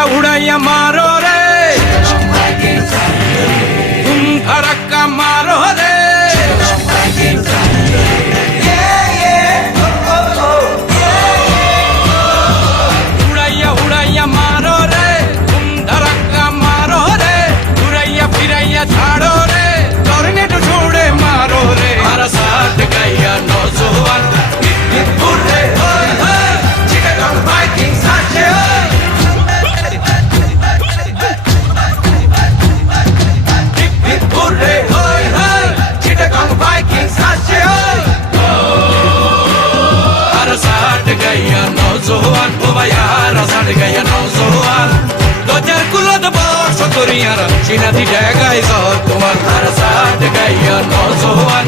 উড়াইয়া উড়াইয়া মারো রে তুম ধড়ক্কা মারো রে উড়াইয়া উড়াইয়া মারো রে তুম ধড়ক্কা মারো রে ঘুরাইয়া ফিরাইয়া ছাড়ো রে টর্নেডো छोड़े मारो रे हमारा साथ गया नौजवान बुर्रे होय होय चिटागंग वाइकिंग साचे होय बुर्रे होय होय चिटागंग वाइकिंग साचे होय हमारा साथ गया नौजवान ओ यारा साथ गया नौजवान दो चार कुलद बर्ष करियारा चिनाती জায়গায় সর তোমার हमारा साथ गया नौजवान